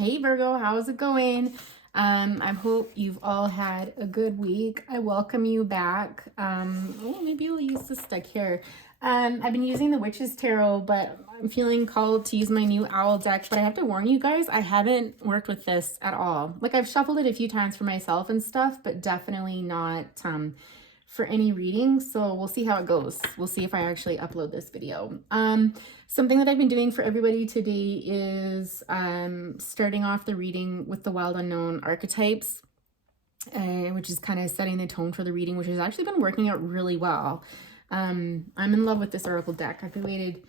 Hey Virgo, how's it going? I hope you've all had a good week. I welcome you back. Maybe I'll use this deck here. I've been using the Witch's Tarot, but I'm feeling called to use my new Owl deck. But I have to warn you guys, I haven't worked with this at all. Like, I've shuffled it a few times for myself and stuff, but definitely not for any reading. So we'll see how it goes. We'll see if I actually upload this video. Something that I've been doing for everybody today is starting off the reading with the Wild Unknown archetypes, which is kind of setting the tone for the reading, which has actually been working out really well. I'm in love with this oracle deck. I've waited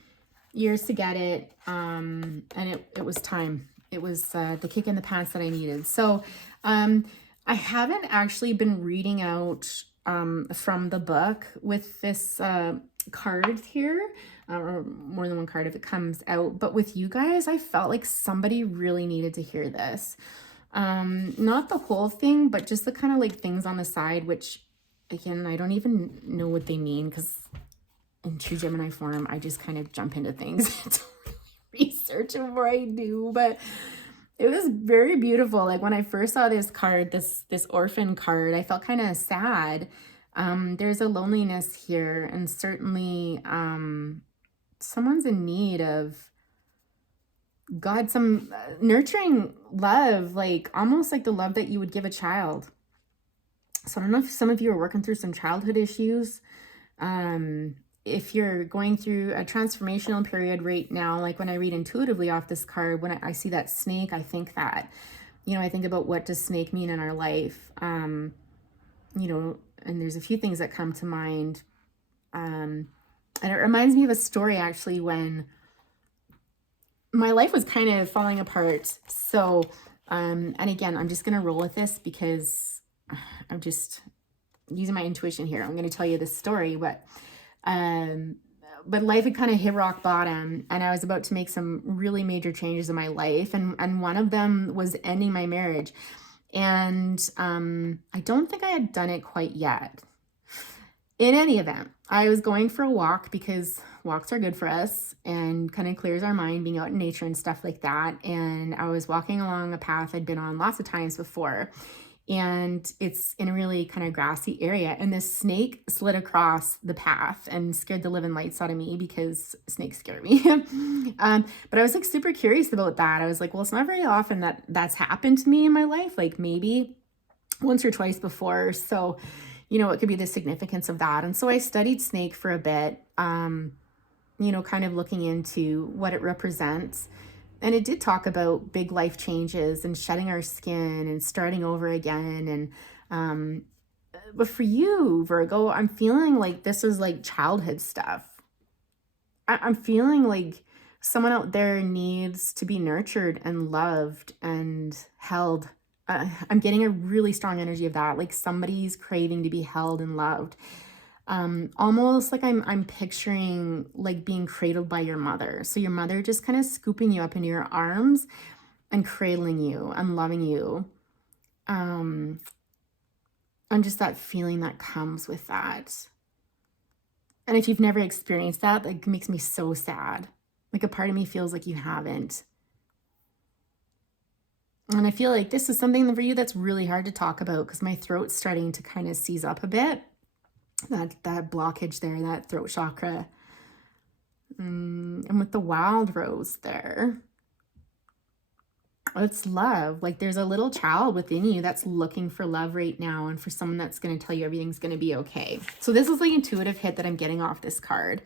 years to get it, and it was time. It was the kick in the pants that I needed. So I haven't actually been reading out from the book with this cards here, or more than one card if it comes out. But with you guys, I felt like somebody really needed to hear this. Not the whole thing, but just the kind of like things on the side, which again, I don't even know what they mean, because in true Gemini form, I just kind of jump into things and don't really research before I do. But it was very beautiful. Like, when I first saw this card, this orphan card, I felt kind of sad. There's a loneliness here, and certainly someone's in need of God, some nurturing love, like almost like the love that you would give a child. So I don't know if some of you are working through some childhood issues. If you're going through a transformational period right now, like when I read intuitively off this card, when I see that snake, I think that, I think about what does snake mean in our life, and there's a few things that come to mind. And it reminds me of a story actually when my life was kind of falling apart. So, and again, I'm just going to roll with this because I'm just using my intuition here. I'm going to tell you this story, but life had kind of hit rock bottom, and I was about to make some really major changes in my life. And one of them was ending my marriage. And I don't think I had done it quite yet. In any event, I was going for a walk because walks are good for us and kind of clears our mind, being out in nature and stuff like that. And I was walking along a path I'd been on lots of times before, and it's in a really kind of grassy area. And this snake slid across the path and scared the living lights out of me, because snakes scare me. But I was like super curious about that. I was like, well, it's not very often that that's happened to me in my life, like maybe once or twice before. So, what could be the significance of that? And so I studied snake for a bit, kind of looking into what it represents. And it did talk about big life changes and shedding our skin and starting over again. And but for you, Virgo, I'm feeling like this is like childhood stuff. I'm feeling like someone out there needs to be nurtured and loved and held. I'm getting a really strong energy of that. Like, somebody's craving to be held and loved. Almost like I'm picturing like being cradled by your mother. So your mother just kind of scooping you up into your arms and cradling you and loving you. And just that feeling that comes with that. And if you've never experienced that, like, it makes me so sad. Like, a part of me feels like you haven't. And I feel like this is something for you that's really hard to talk about, because my throat's starting to kind of seize up a bit. That blockage there, that throat chakra. And with the wild rose there, it's love. Like, there's a little child within you that's looking for love right now, and for someone that's going to tell you everything's going to be okay. So this is the intuitive hit that I'm getting off this card.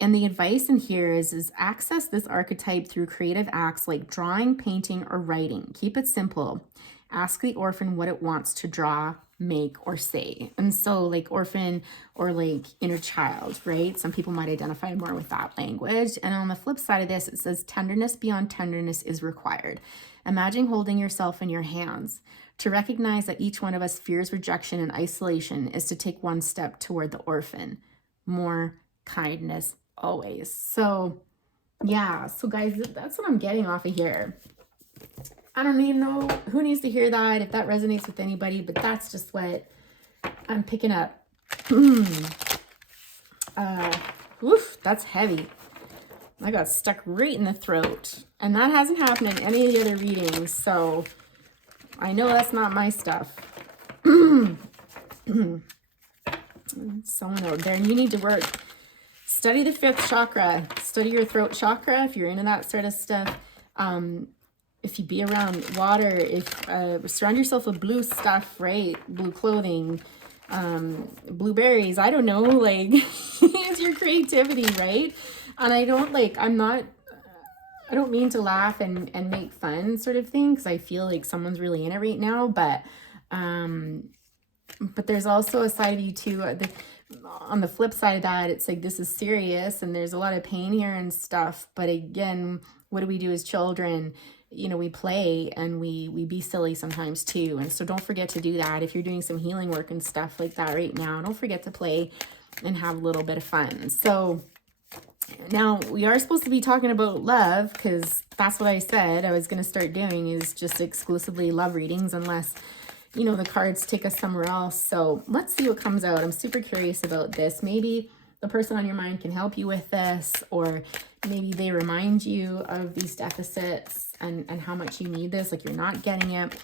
And the advice in here is access this archetype through creative acts like drawing, painting, or writing. Keep it simple. Ask the orphan what it wants to draw, make, or say. And so, like, orphan or like inner child, right? Some people might identify more with that language. And on the flip side of this, it says tenderness beyond tenderness is required. Imagine holding yourself in your hands. To recognize that each one of us fears rejection and isolation is to take one step toward the orphan. More kindness always. So yeah, so guys, that's what I'm getting off of here. I don't even know who needs to hear that, if that resonates with anybody, but that's just what I'm picking up. Oof, that's heavy. I got stuck right in the throat. And that hasn't happened in any of the other readings, so I know that's not my stuff. Someone out there, and you need to work. Study the 5th chakra. Study your throat chakra if you're into that sort of stuff. If you be around water, if surround yourself with blue stuff, right? Blue clothing, blueberries, I don't know, like it's your creativity, right? And I don't mean to laugh and make fun sort of thing, because I feel like someone's really in it right now, but there's also a side of you too, on the flip side of that, it's like, this is serious and there's a lot of pain here and stuff, but again, what do we do as children? You know, we play and we be silly sometimes too. And so don't forget to do that. If you're doing some healing work and stuff like that right now, don't forget to play and have a little bit of fun. So now we are supposed to be talking about love, because that's what I said I was going to start doing, is just exclusively love readings, unless, you know, the cards take us somewhere else. So let's see what comes out. I'm super curious about this. Maybe the person on your mind can help you with this, or maybe they remind you of these deficits and how much you need this, like you're not getting it.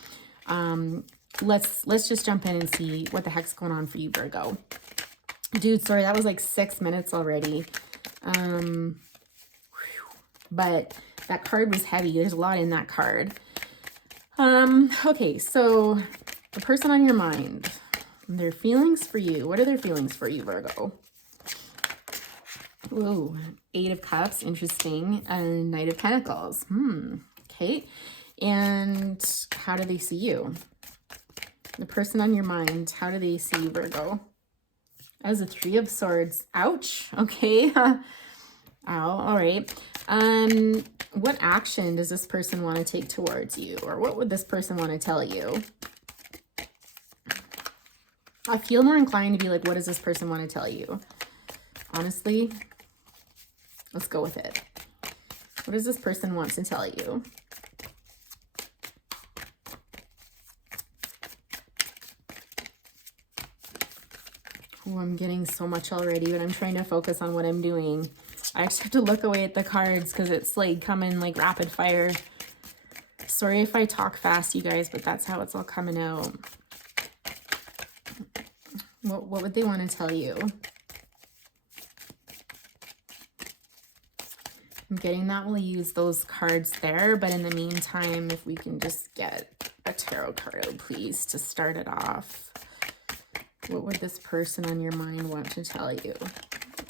Let's just jump in and see what the heck's going on for you, Virgo. Dude, sorry, that was like 6 minutes already. But that card was heavy. There's a lot in that card. Okay, so the person on your mind, their feelings for you. What are their feelings for you, Virgo? Ooh, 8 of Cups, interesting. And Knight of Pentacles. Okay. And how do they see you? The person on your mind, how do they see you, Virgo? As a 3 of Swords. Ouch. Okay. Ow. All right. What action does this person want to take towards you? Or what would this person want to tell you? I feel more inclined to be like, what does this person want to tell you? Honestly, let's go with it. What does this person want to tell you? Oh, I'm getting so much already, but I'm trying to focus on what I'm doing. I actually have to look away at the cards because it's like coming like rapid fire. Sorry if I talk fast, you guys, but that's how it's all coming out. What would they want to tell you? I'm getting that we'll use those cards there, but in the meantime, if we can just get a tarot card out, please, to start it off. What would this person on your mind want to tell you?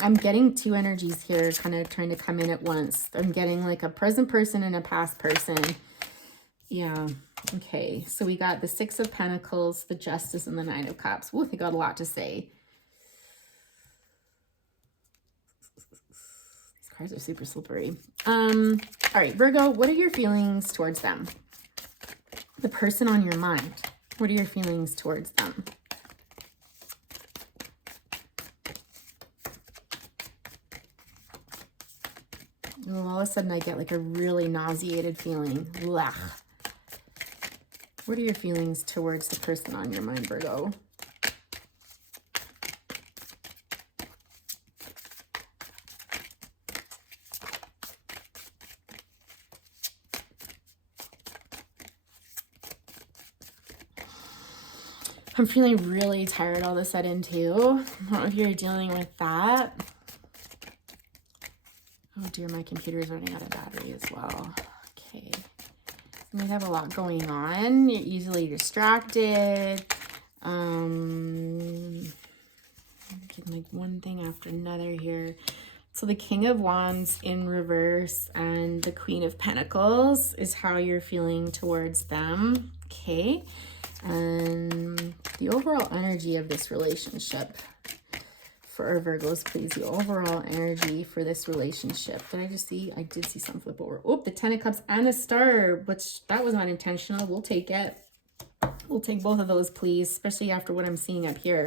I'm getting 2 energies here, kind of trying to come in at once. I'm getting like a present person and a past person. Yeah. Okay. So we got the 6 of Pentacles, the Justice, and the 9 of Cups. Ooh, they got a lot to say. These cards are super slippery. All right, Virgo, what are your feelings towards them? The person on your mind. What are your feelings towards them? Oh, all of a sudden I get like a really nauseated feeling. Blech. What are your feelings towards the person on your mind, Virgo? I'm feeling really tired all of a sudden too. I don't know if you're dealing with that. Oh dear, my computer is running out of battery as well. Okay. You might have a lot going on. You're easily distracted. Getting like one thing after another here. So the King of Wands in reverse and the Queen of Pentacles is how you're feeling towards them. Okay. And the overall energy of this relationship for our Virgos, please. The overall energy for this relationship. Did I just see? I did see some flip over. Oh, the 10 of Cups and a star, which that was not intentional. We'll take it. We'll take both of those, please, especially after what I'm seeing up here.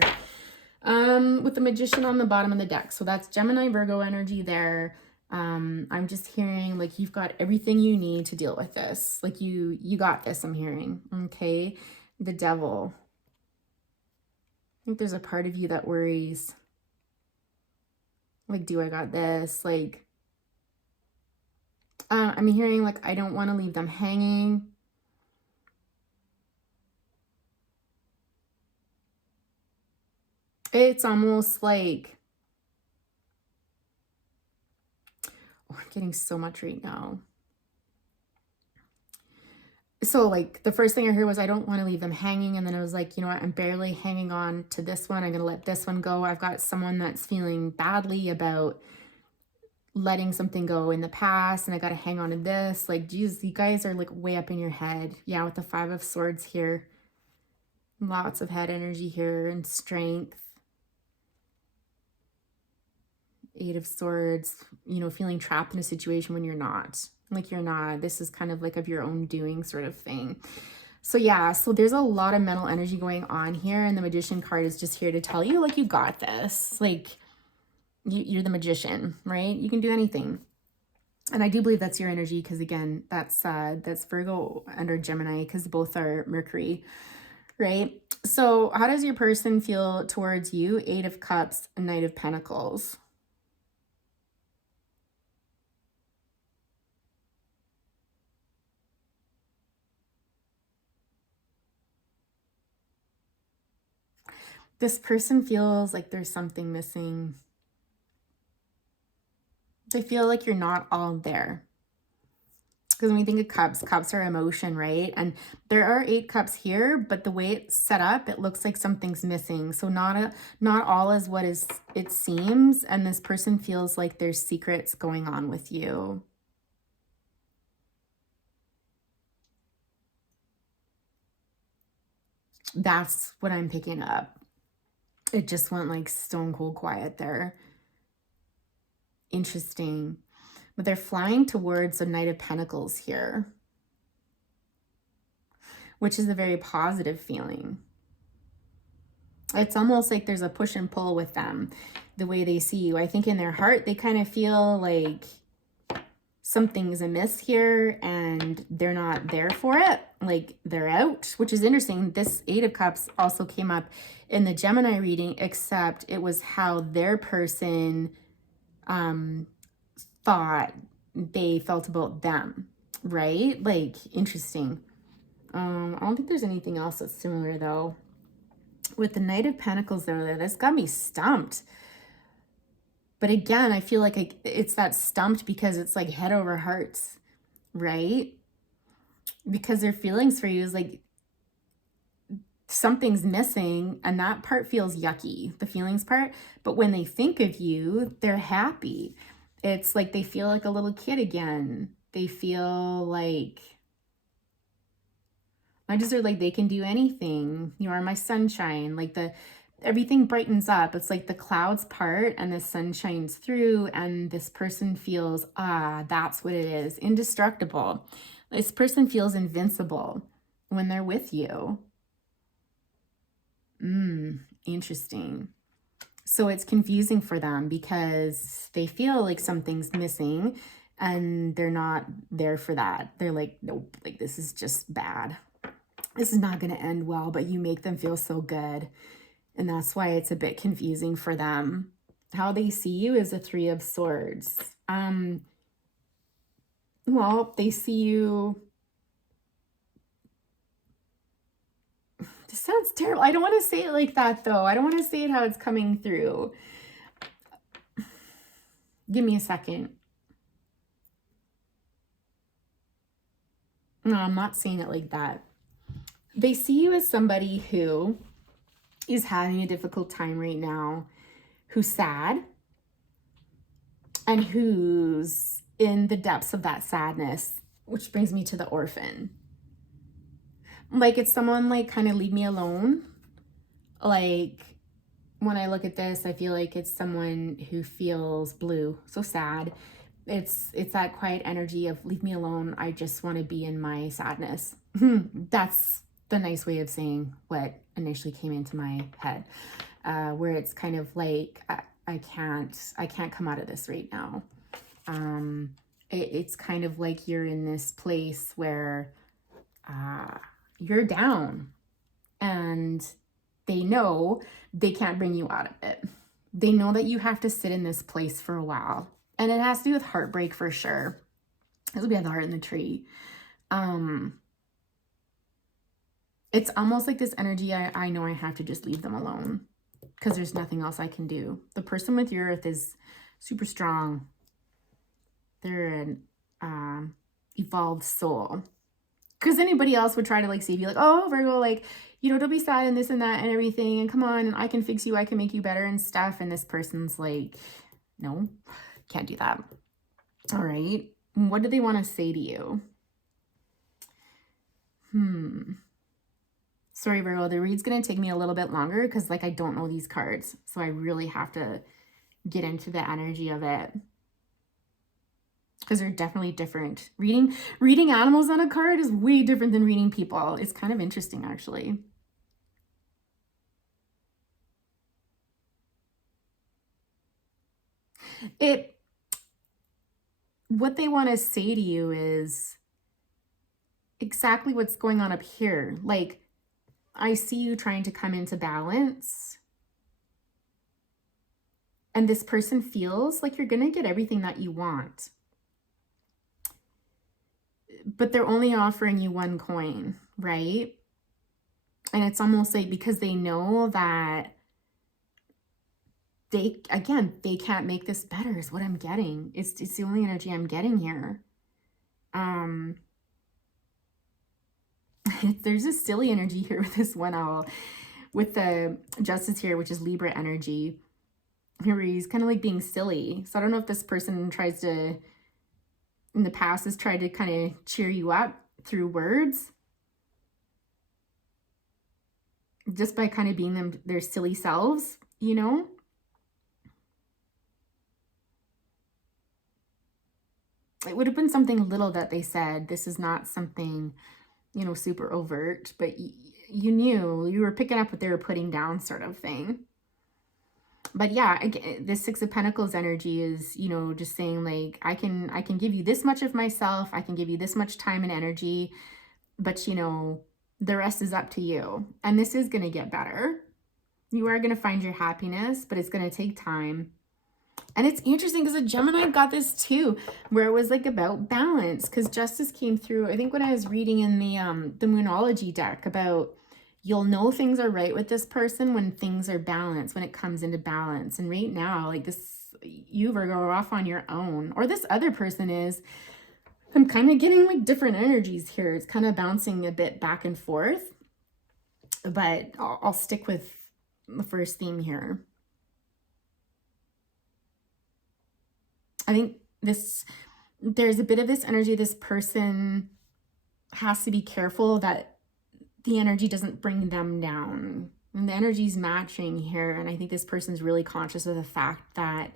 With the Magician on the bottom of the deck. So that's Gemini, Virgo energy there. I'm just hearing like you've got everything you need to deal with this. Like you got this, I'm hearing. Okay. The Devil. I think there's a part of you that worries. Like, do I got this? Like, I'm hearing like, I don't want to leave them hanging. It's almost like, oh, I'm getting so much right now. So like the first thing I heard was, I don't want to leave them hanging. And then I was like, you know what? I'm barely hanging on to this one. I'm going to let this one go. I've got someone that's feeling badly about letting something go in the past, and I got to hang on to this. Like, geez, you guys are like way up in your head. Yeah, with the 5 of Swords here. Lots of head energy here and strength. 8 of Swords, you know, feeling trapped in a situation when you're not. Like you're not. This is kind of like of your own doing sort of thing. So yeah, so there's a lot of mental energy going on here, and the Magician card is just here to tell you, like, you got this. Like, you're the magician, right? You can do anything. And I do believe that's your energy, because again, that's Virgo under Gemini, because both are Mercury, right? So how does your person feel towards you? 8 of Cups, Knight of Pentacles. This person feels like there's something missing. They feel like you're not all there. Because when we think of cups, cups are emotion, right? And there are 8 cups here, but the way it's set up, it looks like something's missing. So not all is what it seems. And this person feels like there's secrets going on with you. That's what I'm picking up. It just went like stone cold quiet there. Interesting. But they're flying towards the Knight of Pentacles here, which is a very positive feeling. It's almost like there's a push and pull with them, the way they see you. I think in their heart, they kind of feel like something's amiss here and they're not there for it. Like they're out, which is interesting. This 8 of Cups also came up in the Gemini reading, except it was how their person thought they felt about them, right? Like, interesting. I don't think there's anything else that's similar though. With the Knight of Pentacles though, that's got me stumped. But again, I feel like it's that stumped because it's like head over hearts, right? Because their feelings for you is like something's missing, and that part feels yucky, the feelings part. But when they think of you, they're happy. It's like they feel like a little kid again. They feel like, I just are like, they can do anything. You are my sunshine. Like everything brightens up. It's like the clouds part and the sun shines through, and this person feels, that's what it is. Indestructible. This person feels invincible when they're with you. Interesting. So it's confusing for them because they feel like something's missing and they're not there for that. They're like, nope, like this is just bad. This is not going to end well, but you make them feel so good. And that's why it's a bit confusing for them. How they see you is a 3 of Swords. Well, they see you. This sounds terrible. I don't want to say it like that, though. I don't want to say it how it's coming through. Give me a second. No, I'm not saying it like that. They see you as somebody who is having a difficult time right now, who's sad, and who's in the depths of that sadness, which brings me to the orphan. Like, it's someone like, kind of leave me alone. Like, when I look at this, I feel like it's someone who feels blue, so sad. It's that quiet energy of leave me alone. I just want to be in my sadness. That's the nice way of saying what initially came into my head, where it's kind of like, I can't come out of this right now. It's kind of like you're in this place where you're down, and they know they can't bring you out of it. They know that you have to sit in this place for a while. And it has to do with heartbreak for sure. This will be the heart in the tree. It's almost like this energy, I know I have to just leave them alone because there's nothing else I can do. The person with your earth is super strong. They're an evolved soul. Because anybody else would try to like save you, like, oh, Virgo, like, you know, don't be sad and this and that and everything. And come on, and I can fix you. I can make you better and stuff. And this person's like, no, can't do that. All right. What do they want to say to you? Sorry, Virgo, the read's going to take me a little bit longer because like I don't know these cards. So I really have to get into the energy of it. Because they're definitely different. Reading animals on a card is way different than reading people. It's kind of interesting, actually. What they want to say to you is exactly what's going on up here. Like, I see you trying to come into balance. And this person feels like you're going to get everything that you want. But they're only offering you one coin, right? And it's almost like because they know that they can't make this better is what I'm getting. It's the only energy I'm getting here. There's a silly energy here with this one owl. With the Justice here, which is Libra energy. Here he's kind of like being silly. So I don't know if this person tries to, in the past, has tried to kind of cheer you up through words. Just by kind of being their silly selves, you know? It would have been something little that they said. This is not something, you know, super overt, but you knew, you were picking up what they were putting down sort of thing. But yeah, this Six of Pentacles energy is, you know, just saying like, I can give you this much of myself. I can give you this much time and energy, but you know, the rest is up to you. And this is going to get better. You are going to find your happiness, but it's going to take time. And it's interesting because a Gemini got this too, where it was like about balance, because Justice came through. I think when I was reading in the Moonology deck about, you'll know things are right with this person when things are balanced, when it comes into balance. And right now, like this, you Virgo are off on your own, or this other person is. I'm kind of getting like different energies here. It's kind of bouncing a bit back and forth, but I'll stick with the first theme here. I think there's a bit of this energy. This person has to be careful that the energy doesn't bring them down. And the energy's matching here. And I think this person's really conscious of the fact that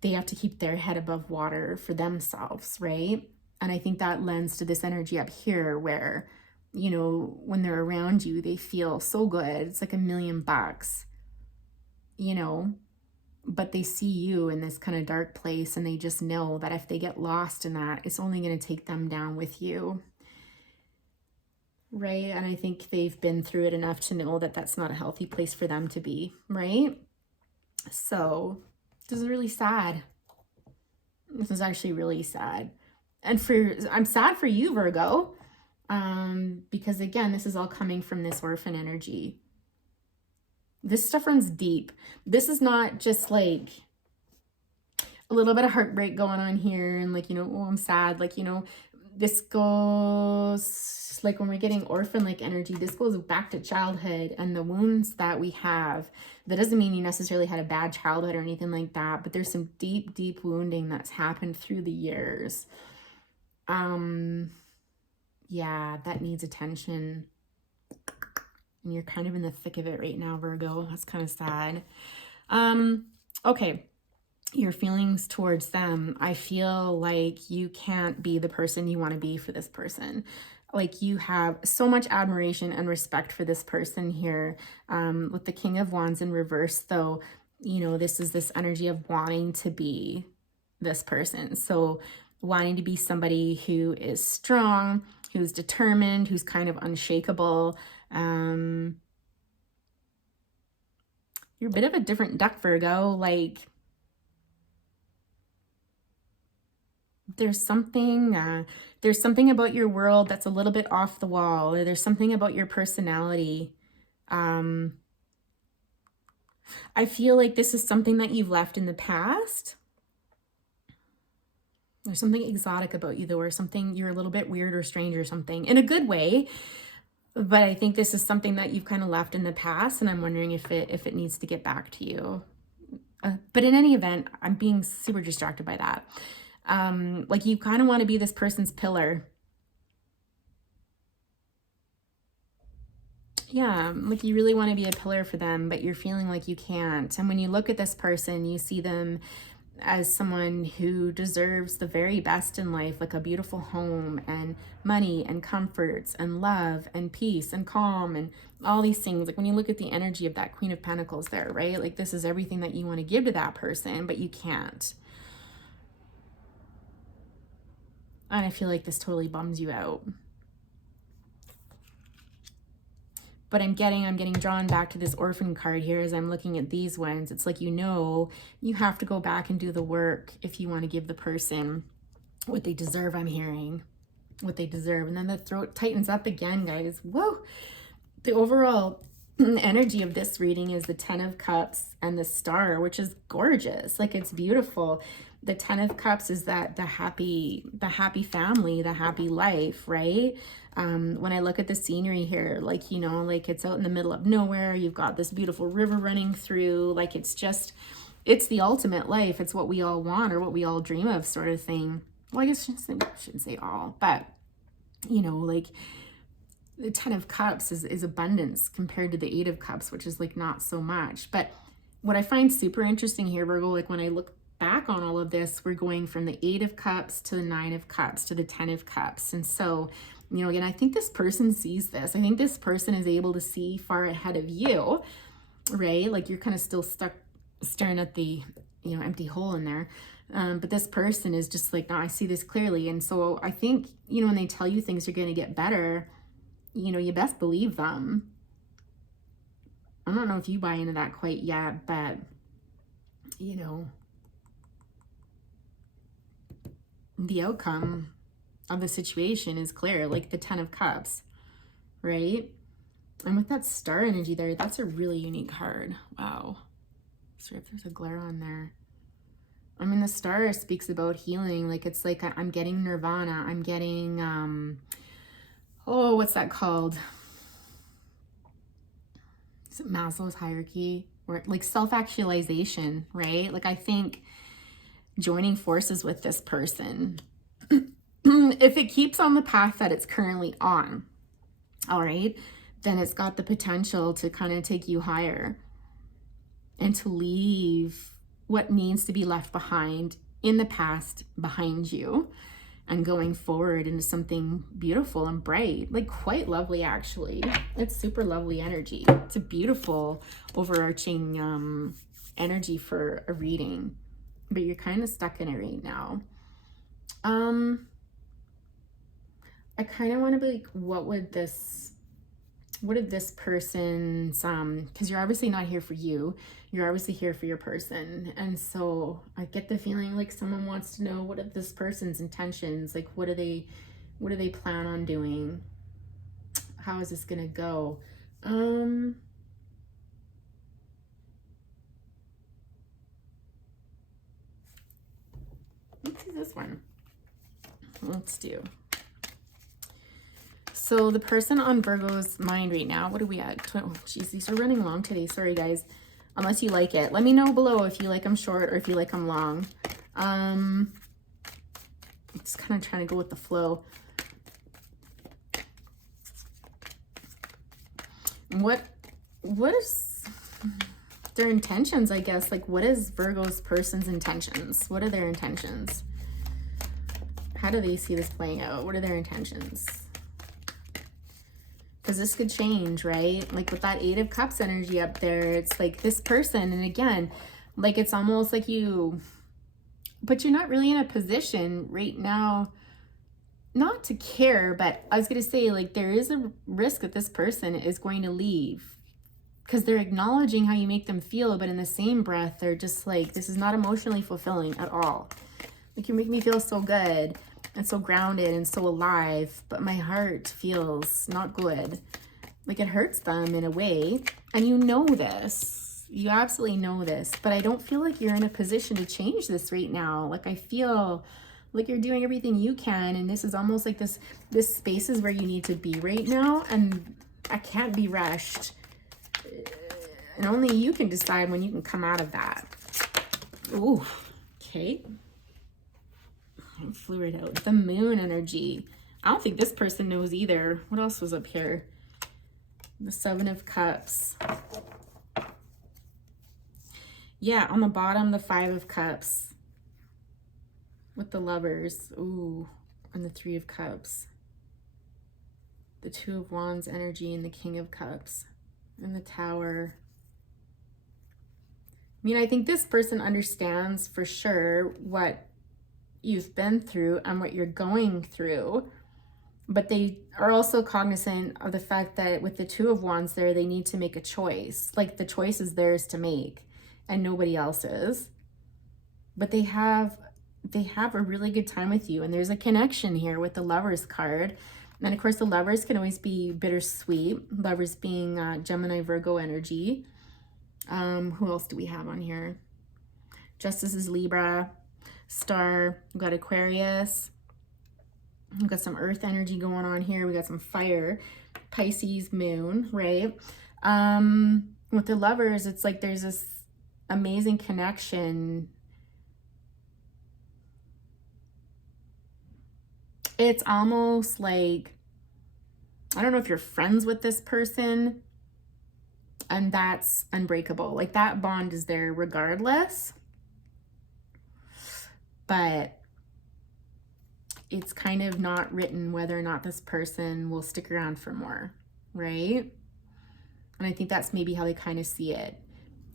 they have to keep their head above water for themselves, right? And I think that lends to this energy up here where, you know, when they're around you, they feel so good. It's like $1,000,000, you know, but they see you in this kind of dark place and they just know that if they get lost in that, it's only going to take them down with you. Right? And I think they've been through it enough to know that that's not a healthy place for them to be, right? So this is really sad. This is actually really sad. And I'm sad for you, Virgo, because again, this is all coming from this orphan energy. This stuff runs deep. This is not just like a little bit of heartbreak going on here and like, you know, oh, I'm sad. Like, you know, this goes like when we're getting orphan like energy, this goes back to childhood and the wounds that we have. That doesn't mean you necessarily had a bad childhood or anything like that, but there's some deep, deep wounding that's happened through the years. Yeah, that needs attention. And you're kind of in the thick of it right now, Virgo. That's kind of sad. Okay. Your feelings towards them. I feel like you can't be the person you want to be for this person. Like you have so much admiration and respect for this person here. With the King of Wands in reverse, though, you know, this is this energy of wanting to be this person. So wanting to be somebody who is strong, who's determined, who's kind of unshakable. You're a bit of a different duck, Virgo. Like, there's something about your world that's a little bit off the wall, or there's something about your personality. I feel like this is something that you've left in the past. There's something exotic about you, though, or something you're a little bit weird or strange or something, in a good way. But I think this is something that you've kind of left in the past, and I'm wondering if it needs to get back to you. But in any event, I'm being super distracted by that. Like you kind of want to be this person's pillar. Yeah, like you really want to be a pillar for them, but you're feeling like you can't. And when you look at this person, you see them as someone who deserves the very best in life, like a beautiful home and money and comforts and love and peace and calm and all these things. Like when you look at the energy of that Queen of Pentacles there, right? Like this is everything that you want to give to that person, but you can't. And I feel like this totally bums you out. But I'm getting drawn back to this orphan card here as I'm looking at these ones. It's like, you have to go back and do the work if you want to give the person what they deserve. I'm hearing what they deserve. And then the throat tightens up again, guys. Whoa. The overall energy of this reading is the 10 of Cups and the Star, which is gorgeous. Like it's beautiful. The 10 of Cups is that the happy family, the happy life, right? When I look at the scenery here, like, like it's out in the middle of nowhere. You've got this beautiful river running through. Like it's the ultimate life. It's what we all want or what we all dream of, sort of thing. Well, I guess I shouldn't say all, but like the 10 of Cups is abundance compared to the 8 of Cups, which is like not so much. But what I find super interesting here, Virgo, like when I look back on all of this, we're going from the 8 of Cups to the 9 of Cups to the 10 of Cups. And so, again, I think this person sees this. I think this person is able to see far ahead of you, right? Like you're kind of still stuck staring at the, empty hole in there. But this person is just like, no, I see this clearly. And so I think, when they tell you things are going to get better, you best believe them. I don't know if you buy into that quite yet, but, the outcome of the situation is clear, like the 10 of Cups, right? And with that Star energy there, that's a really unique card. Wow. Sorry if there's a glare on there. I mean, the Star speaks about healing. Like it's like I'm getting nirvana. I'm getting, what's that called? Is it Maslow's hierarchy? Or like self-actualization, right? Like I think joining forces with this person, if it keeps on the path that it's currently on, all right, then it's got the potential to kind of take you higher and to leave what needs to be left behind in the past behind you and going forward into something beautiful and bright, like quite lovely, actually. It's super lovely energy. It's a beautiful overarching energy for a reading, but you're kind of stuck in it right now. I kind of want to be like, what did this person's, because you're obviously not here for you, you're obviously here for your person. And so I get the feeling like someone wants to know, what are this person's intentions? Like, what do they plan on doing? How is this going to go? Let's see this one. Let's do. So the person on Virgo's mind right now, what are we at? Oh, geez, these are running long today. Sorry, guys. Unless you like it. Let me know below if you like them short or if you like them long. I'm just kind of trying to go with the flow. What is their intentions, I guess? Like, what is Virgo's person's intentions? What are their intentions? How do they see this playing out? What are their intentions? Because this could change, right? Like with that 8 of Cups energy up there, it's like this person, and again, like it's almost like but you're not really in a position right now not to care, but I was going to say, like, there is a risk that this person is going to leave because they're acknowledging how you make them feel, but in the same breath, they're just like, this is not emotionally fulfilling at all. Like, you make me feel so good and so grounded and so alive, but my heart feels not good. Like, it hurts them in a way. And you know this. You absolutely know this. But I don't feel like you're in a position to change this right now. Like, I feel like you're doing everything you can. And this is almost like this space is where you need to be right now. And I can't be rushed. And only you can decide when you can come out of that. Ooh, okay. I flew it out. The moon energy. I don't think this person knows either. What else was up here? The Seven of Cups. Yeah, on the bottom, the Five of Cups. With the Lovers. Ooh, and the Three of Cups. The Two of Wands energy and the King of Cups. And the Tower. I mean, I think this person understands for sure what you've been through and what you're going through. But they are also cognizant of the fact that with the Two of Wands there, they need to make a choice. Like, the choice is theirs to make and nobody else's. But they have a really good time with you. And there's a connection here with the Lovers card. And of course, the Lovers can always be bittersweet. Lovers being Gemini, Virgo energy. Who else do we have on here? Justice is Libra. Star, we've got Aquarius. We've got some earth energy going on here. We got some fire, Pisces, moon, right? With the Lovers, it's like there's this amazing connection. It's almost like, I don't know if you're friends with this person, and that's unbreakable. Like, that bond is there regardless. But it's kind of not written whether or not this person will stick around for more, right? And I think that's maybe how they kind of see it.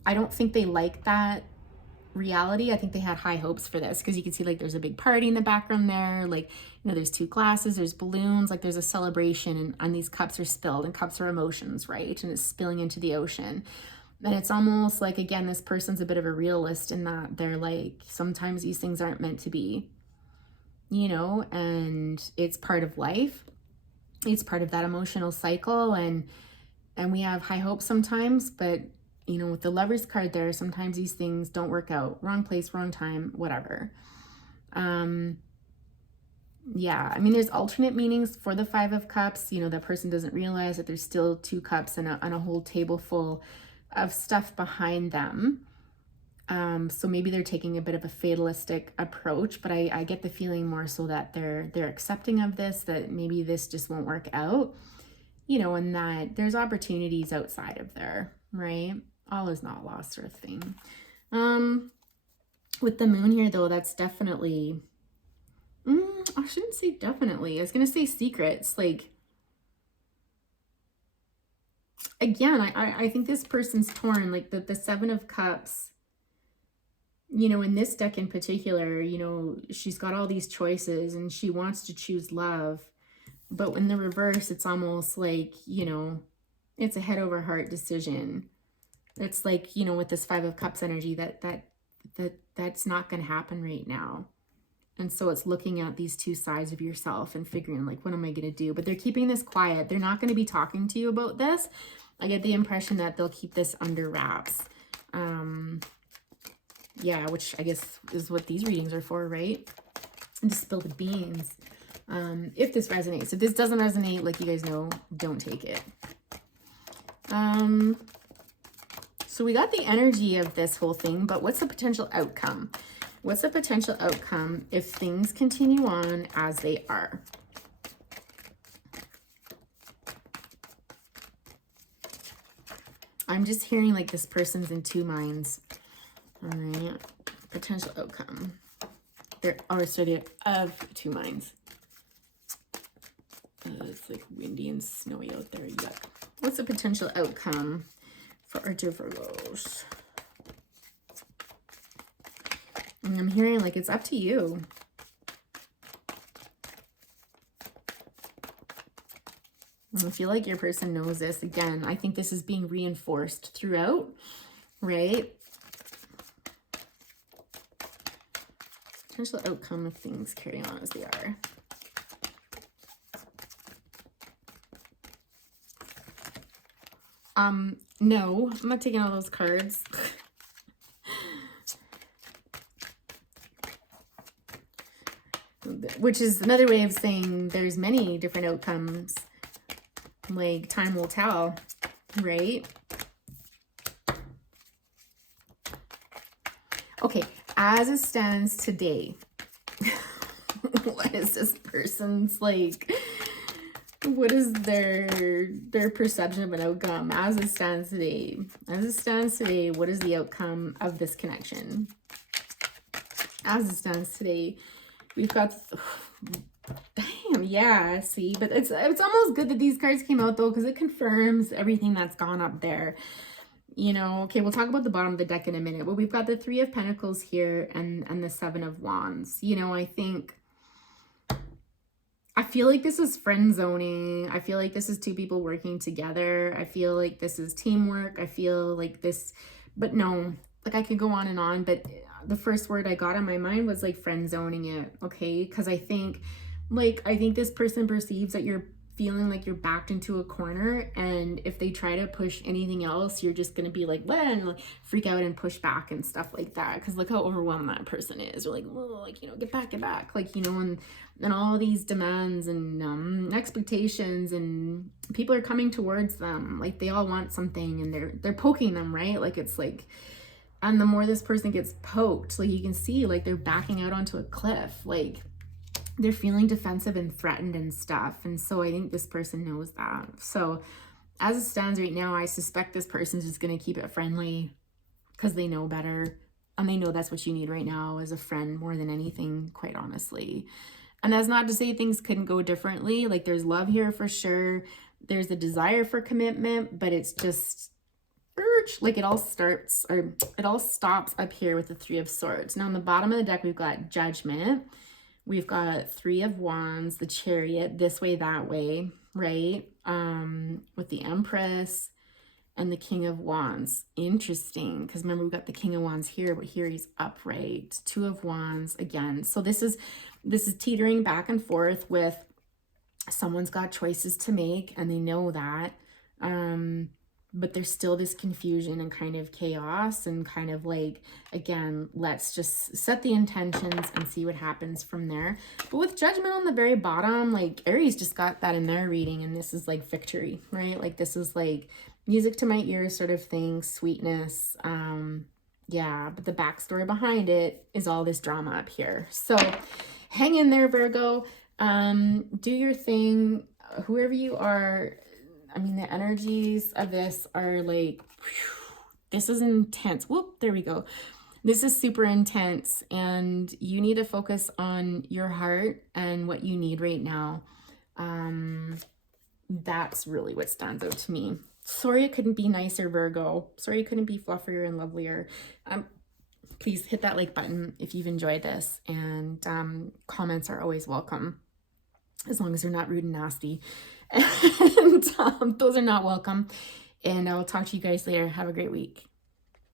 I don't think they like that reality. I think they had high hopes for this, because you can see like there's a big party in the background there. Like, you know, there's two glasses, there's balloons, like there's a celebration, and these cups are spilled, and cups are emotions, right? And it's spilling into the ocean. And it's almost like, again, this person's a bit of a realist in that they're like, sometimes these things aren't meant to be, you know, and it's part of life. It's part of that emotional cycle. And we have high hopes sometimes, but you know, with the Lovers card there, sometimes these things don't work out. Wrong place, wrong time, whatever. Yeah, I mean, there's alternate meanings for the Five of Cups. You know, that person doesn't realize that there's still two cups and a whole table full of stuff behind them. So maybe they're taking a bit of a fatalistic approach, but I get the feeling more so that they're accepting of this, that maybe this just won't work out, you know, and that there's opportunities outside of there, right? All is not lost, sort of thing. With the moon here, though, that's definitely, I shouldn't say definitely. I was going to say secrets. Like, again, I think this person's torn. Like, the Seven of Cups, you know, in this deck in particular, you know, she's got all these choices and she wants to choose love. But in the reverse, it's almost like, you know, it's a head over heart decision. It's like, you know, with this Five of Cups energy, that's not going to happen right now. And so it's looking at these two sides of yourself and figuring like, what am I going to do? But they're keeping this quiet. They're not going to be talking to you about this. I get the impression that they'll keep this under wraps. Yeah, which I guess is what these readings are for, right? And to spill the beans. If this resonates. If this doesn't resonate, like you guys know, don't take it. So we got the energy of this whole thing, but what's the potential outcome? What's the potential outcome if things continue on as they are? I'm just hearing like this person's in two minds. All right, potential outcome. They're of two minds. It's like windy and snowy out there. Yuck. What's the potential outcome for our dear Virgos? And I'm hearing like it's up to you. I feel like your person knows this. Again, I think this is being reinforced throughout, right? Potential outcome of things carrying on as they are. No, I'm not taking all those cards. Which is another way of saying there's many different outcomes. Like, time will tell, right? Okay, as it stands today, what is this person's, like, what is their perception of an outcome as it stands today? As it stands today, what is the outcome of this connection? As it stands today, we've got, damn, yeah, see, but it's almost good that these cards came out though, because it confirms everything that's gone up there. You know, okay, we'll talk about the bottom of the deck in a minute, but we've got the Three of Pentacles here and the Seven of Wands. You know, I feel like this is friend zoning. I feel like this is two people working together. I feel like this is teamwork. I feel like this, but no, like I could go on and on, but the first word I got in my mind was like friend zoning it, okay? Because I think this person perceives that you're feeling like you're backed into a corner, and if they try to push anything else, you're just gonna be like, well, and like freak out and push back and stuff like that, because look how overwhelmed that person is. Or like, oh, like, you know, get back, like, you know, and all these demands and expectations, and people are coming towards them, like they all want something, and they're poking them, right? Like, it's like, and the more this person gets poked, like you can see, like they're backing out onto a cliff, like they're feeling defensive and threatened and stuff. And so I think this person knows that. So as it stands right now, I suspect this person's just going to keep it friendly because they know better. And they know that's what you need right now as a friend more than anything, quite honestly. And that's not to say things couldn't go differently. Like, there's love here for sure. There's a desire for commitment, but it's just, like, it all stops up here with the Three of Swords. Now on the bottom of the deck, we've got Judgment. We've got Three of Wands, the Chariot, this way, that way, right? With the Empress and the King of Wands. Interesting, because remember, we've got the King of Wands here, but here he's upright. Two of Wands again. So this is teetering back and forth with someone's got choices to make, and they know that. But there's still this confusion and kind of chaos, and kind of like, again, let's just set the intentions and see what happens from there. But with Judgment on the very bottom, like Aries just got that in their reading, and this is like victory, right? Like, this is like music to my ears sort of thing, sweetness. Yeah, but the backstory behind it is all this drama up here. So hang in there, Virgo. Do your thing, whoever you are. I mean, the energies of this are like, whew, this is intense. Whoop, there we go. This is super intense, and you need to focus on your heart and what you need right now. That's really what stands out to me. Sorry it couldn't be nicer, Virgo. Sorry it couldn't be fluffier and lovelier. Please hit that like button if you've enjoyed this, and comments are always welcome, as long as they're not rude and nasty. And those are not welcome. And I'll talk to you guys later. Have a great week.